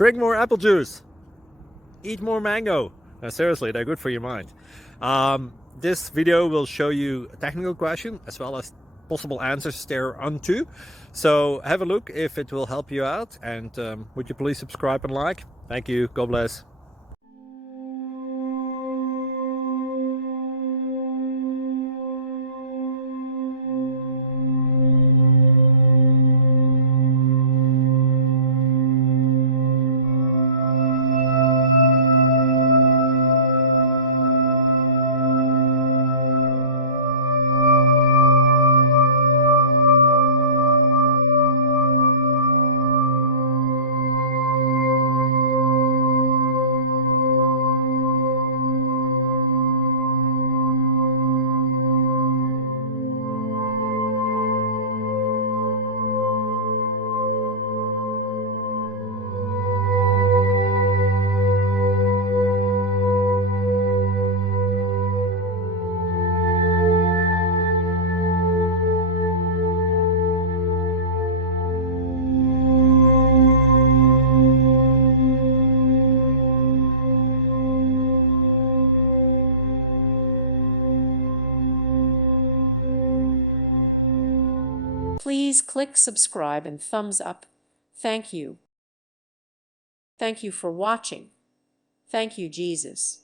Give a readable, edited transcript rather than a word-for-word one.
Drink more apple juice. Eat more mango. Seriously, they're good for your mind. This video will show you a technical question as well as possible answers thereunto. So have a look if it will help you out, and would you please subscribe and like? Thank you. God bless. Please click subscribe and thumbs up. Thank you. Thank you for watching. Thank you, Jesus.